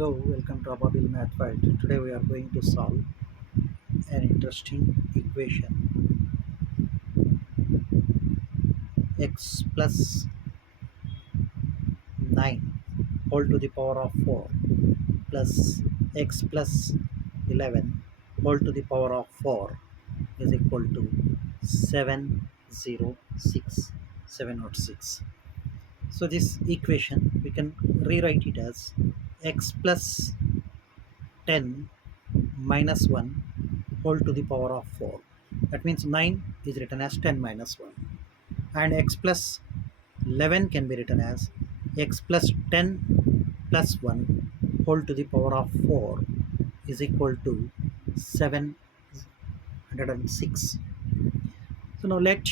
Hello, welcome to Ababil Math Fight. Today we are going to solve an interesting equation. X plus 9 whole to the power of 4 plus x plus 11 whole to the power of 4 is equal to 706. 706. So this equation we can rewrite it as x plus 10 minus 1 whole to the power of 4. That means 9 is written as 10 minus 1. And x plus 11 can be written as x plus 10 plus 1 whole to the power of 4 is equal to 706. So now let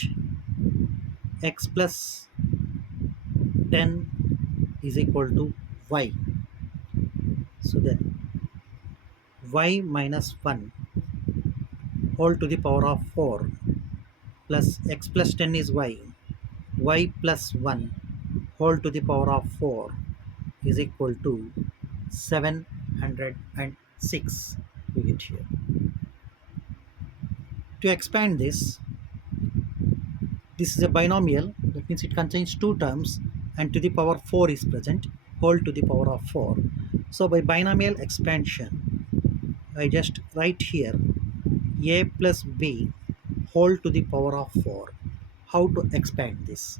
x plus 10 is equal to y. So then y minus 1 whole to the power of 4 plus x plus 10 is y plus 1 whole to the power of 4 is equal to 706. We get here. To expand this is a binomial. That means it contains two terms and to the power 4 is present, whole to the power of 4. So by binomial expansion, I just write here a plus b whole to the power of 4. How to expand this?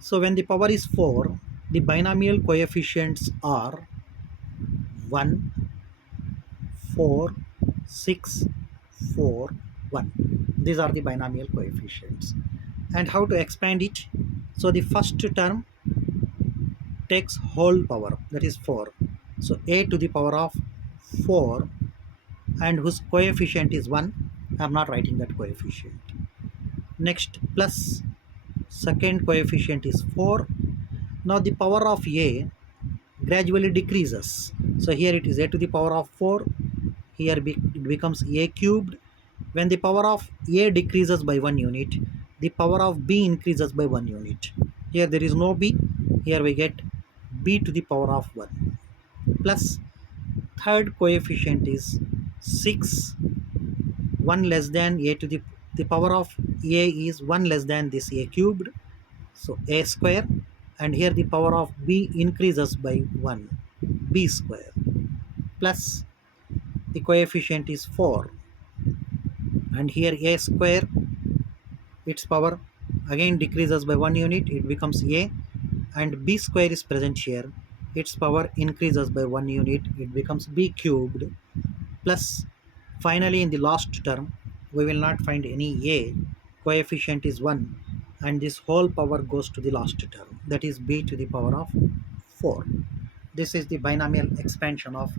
So when the power is 4, the binomial coefficients are 1, 4, 6, 4, 1. These are the binomial coefficients. And how to expand it? So the first term takes whole power, that is 4. So a to the power of 4 and whose coefficient is 1. I am not writing that coefficient. Next plus second coefficient is 4. Now the power of a gradually decreases. So here it is a to the power of 4. Here it becomes a cubed. When the power of a decreases by 1 unit, the power of b increases by 1 unit. Here there is no b. Here we get b to the power of 1. Plus third coefficient is 6. 1 less than a to the power of a is 1 less than this a cubed. So a square. And here the power of b increases by 1. b square. Plus the coefficient is 4. And here a square, its power again decreases by 1 unit, it becomes a, and b square is present here, its power increases by 1 unit, it becomes b cubed. Plus finally in the last term we will not find any a, coefficient is 1, and this whole power goes to the last term, that is b to the power of 4. This is the binomial expansion of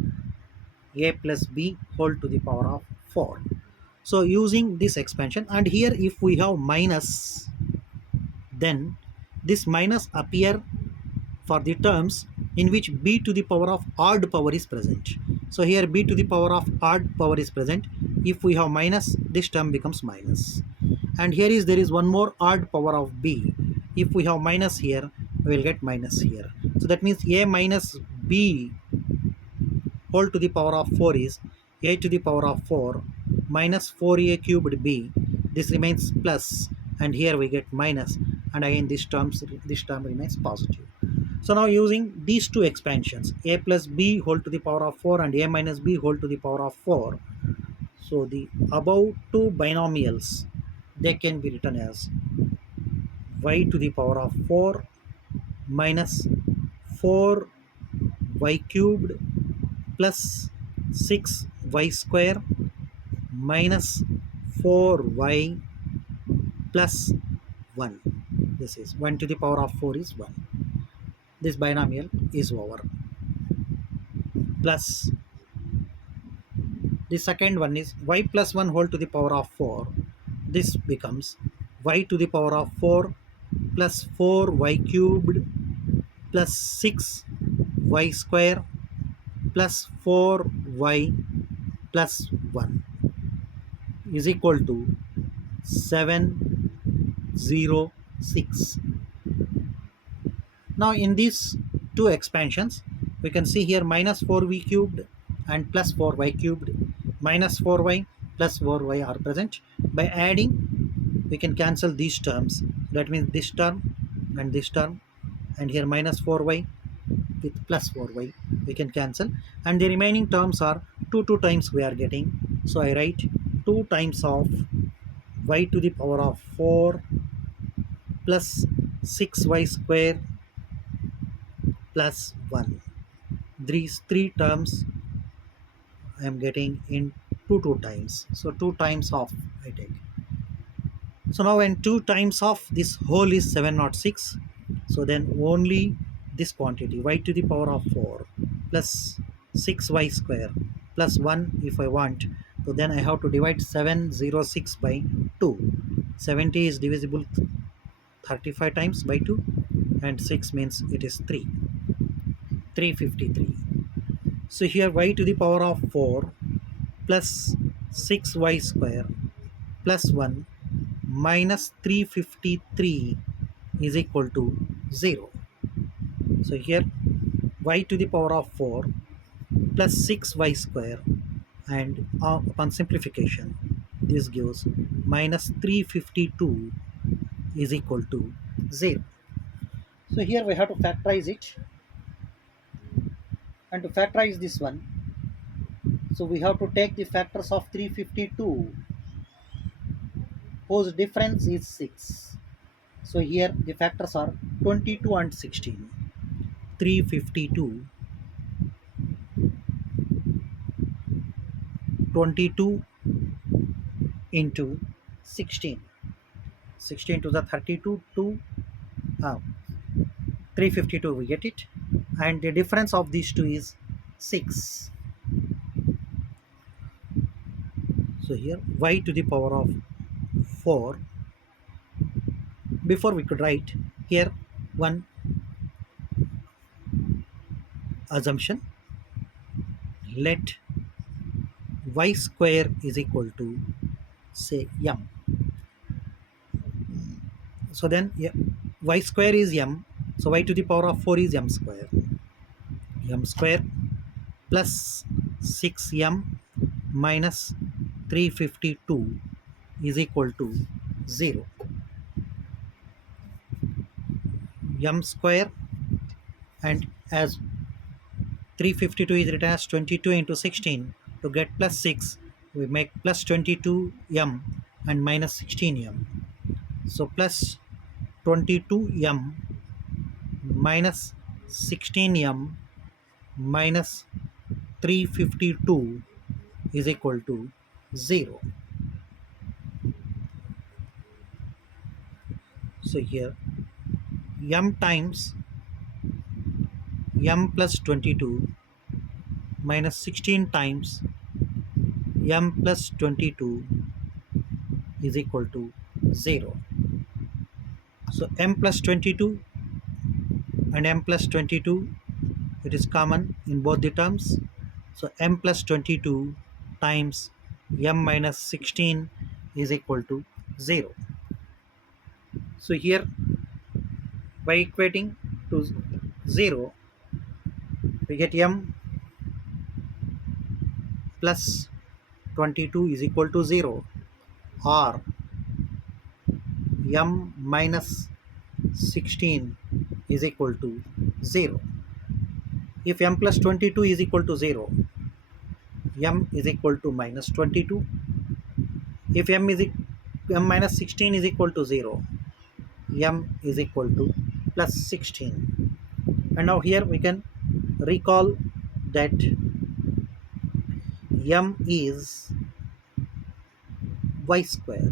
a plus b whole to the power of 4. So using this expansion, and here if we have minus, then this minus appear for the terms in which b to the power of odd power is present. So here b to the power of odd power is present. If we have minus, this term becomes minus. And here is there is one more odd power of b. If we have minus here, we will get minus here. So that means a minus b whole to the power of 4 is a to the power of 4 minus 4a cubed b. This remains plus, and here we get minus, and again this term remains positive. So now using these two expansions, a plus b whole to the power of 4 and a minus b whole to the power of 4, so the above two binomials, they can be written as y to the power of 4 minus 4y cubed plus 6y square minus 4y plus 1. This is 1 to the power of 4 is 1. This binomial is over. Plus the second one is y plus 1 whole to the power of 4. This becomes y to the power of 4 plus 4y cubed plus 6y square plus 4y plus 1 is equal to 706. Now in these two expansions, We can see here minus 4v cubed and plus 4y cubed. Minus 4y plus 4y are present. By adding, we can cancel these terms. That means this term and this term, and here minus 4y with plus 4y we can cancel, and the remaining terms are 2 times we are getting. So I write 2 times of y to the power of 4 plus 6y square plus 1. These three terms I am getting in 2 times. So 2 times of I take. So now when 2 times of this whole is 706, so then only this quantity y to the power of 4 plus 6y square plus 1 if I want. So then I have to divide 706 by 2. 70 is divisible 35 times by 2, and 6 means it is 3. 353. So here y to the power of 4 plus 6y square plus 1 minus 353 is equal to 0. So here y to the power of 4 plus 6y square, and upon simplification this gives minus 352 is equal to 0. So here we have to factorize it, and to factorize this one, so we have to take the factors of 352 whose difference is 6. So here the factors are 22 and 16. 352, 22 into 16. 16 to the 32 to 352 we get it, and the difference of these two is 6. So here y to the power of 4. Before we could write here one assumption, let y square is equal to say m. So then y square is m, so y to the power of 4 is m square. M square plus 6m minus 352 is equal to 0. M square, and as 352 is written as 22 into 16, to get plus 6 we make plus 22m and minus 16m. So plus 22m minus 16m minus 352 is equal to 0. So here m times m plus 22 minus 16 times m plus 22 is equal to 0. So m plus 22 and m plus 22, it is common in both the terms. So m plus 22 times m minus 16 is equal to 0. So here by equating to 0, we get m plus 22 is equal to 0, or m minus 16 is equal to 0. If m plus 22 is equal to 0, m is equal to minus 22. If m minus 16 is equal to 0, m is equal to plus 16. And now here we can recall that m is y square,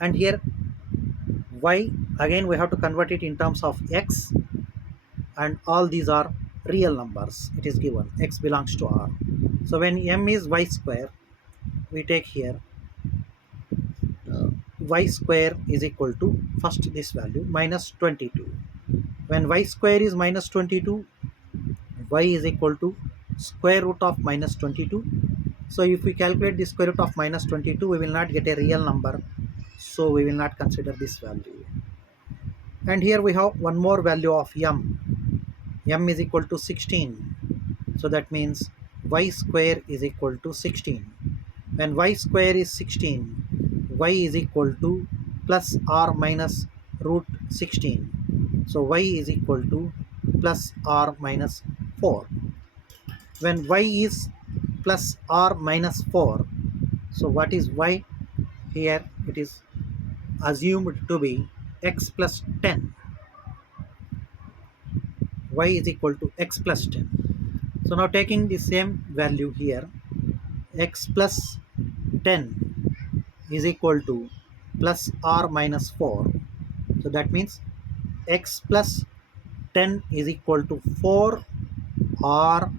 and here y again we have to convert it in terms of x, and all these are real numbers. It is given x belongs to R. So when m is y square, we take here y square is equal to first this value minus 22. When y square is minus 22, y is equal to square root of minus 22. So if we calculate the square root of minus 22, we will not get a real number, so we will not consider this value. And here we have one more value of m. m is equal to 16. So that means y square is equal to 16. When y square is 16, y is equal to plus or minus root 16. So y is equal to plus or minus 4. When y is plus or minus 4, so what is y? Here it is assumed to be x plus 10. Y is equal to x plus 10. So now taking the same value here, x plus 10 is equal to plus or minus 4. So that means x plus 10 is equal to 4, or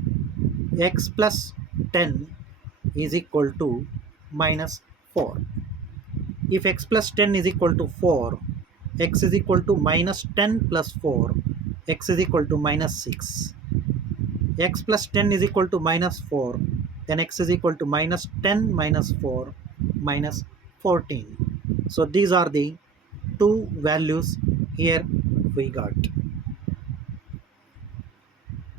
x plus 10 is equal to minus 4. If x plus 10 is equal to 4, x is equal to minus 10 plus 4, x is equal to minus 6. X plus 10 is equal to minus 4, then x is equal to minus 10 minus 4 minus 14. So these are the two values here we got.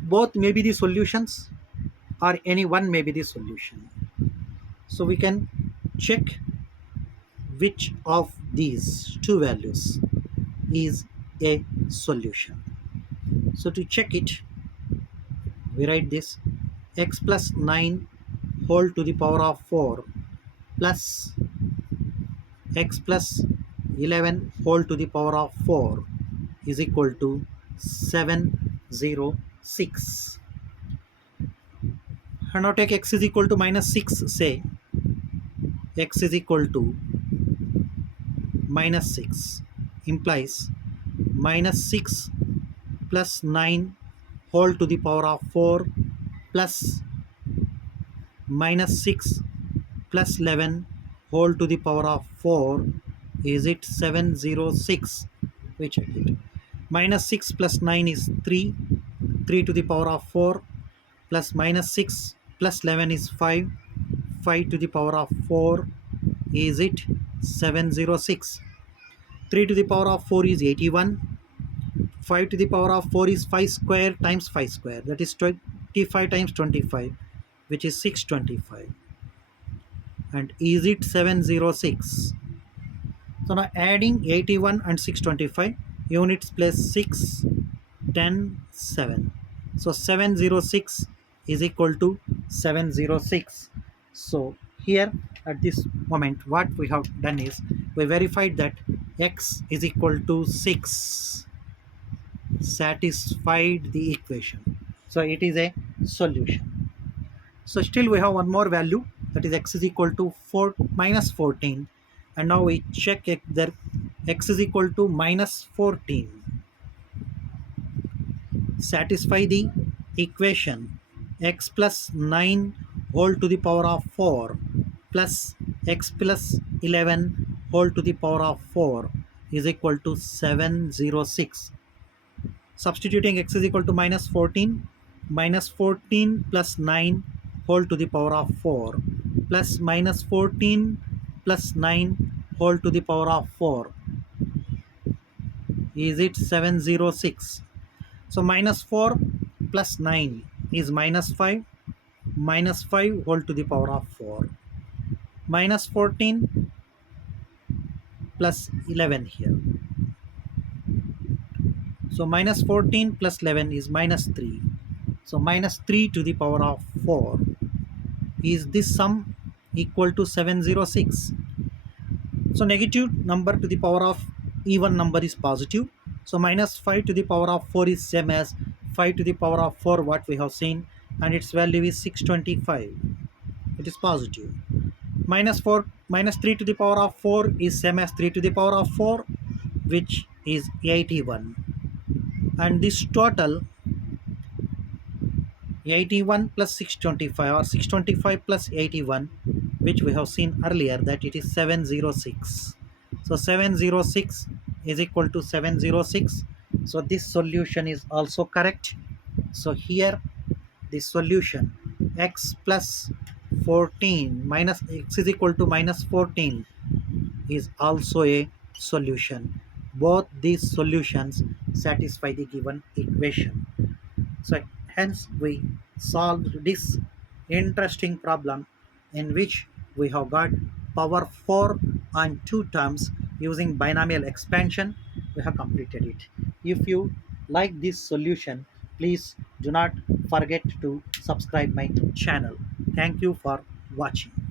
Both may be the solutions or any one may be the solution. So we can check which of these two values is a solution. So to check it, we write this: x plus 9 whole to the power of 4 plus x plus 11 whole to the power of 4 is equal to 706. And now take x is equal to minus 6. Say x is equal to minus 6 implies minus 6 plus 9 whole to the power of 4 plus minus 6 plus 11 whole to the power of 4. Is it 706? We check it. Minus 6 plus 9 is 3. 3 to the power of 4 plus minus 6 plus 11 is 5. 5 to the power of 4. Is it 706? 3 to the power of 4 is 81. 5 to the power of 4 is 5 square times 5 square. That is 25 times 25, which is 625. And is it 706? So now adding 81 and 625, units place 6, 10, 7. So 706 is equal to 706. So here at this moment what we have done is we verified that x is equal to 6 satisfied the equation. So it is a solution. So still we have one more value, that is x is equal to 4 minus 14, and now we check that x is equal to minus 14 satisfy the equation x plus 9 whole to the power of 4 plus x plus 11 whole to the power of 4 is equal to 706. Substituting x is equal to minus 14 plus 9 whole to the power of 4 plus minus 14 plus 9 whole to the power of 4. Is it 706? So minus 4 plus 9 is minus 5 whole to the power of 4 minus 14 plus 11 here. So minus 14 plus 11 is minus 3. So minus 3 to the power of 4. Is this sum equal to 706? So negative number to the power of even number is positive. So minus 5 to the power of 4 is same as 5 to the power of 4 what we have seen, and its value is 625. It is positive. Minus 3 to the power of 4 is same as 3 to the power of 4, which is 81. And this total 81 plus 625 or 625 plus 81, which we have seen earlier, that it is 706. So 706 is equal to 706. So this solution is also correct. So here the solution x plus 14 minus x is equal to minus 14 is also a solution. Both these solutions satisfy the given equation. So hence we solved this interesting problem in which we have got power 4 on two terms using binomial expansion. We have completed it. If you like this solution, please do not forget to subscribe my channel. Thank you for watching.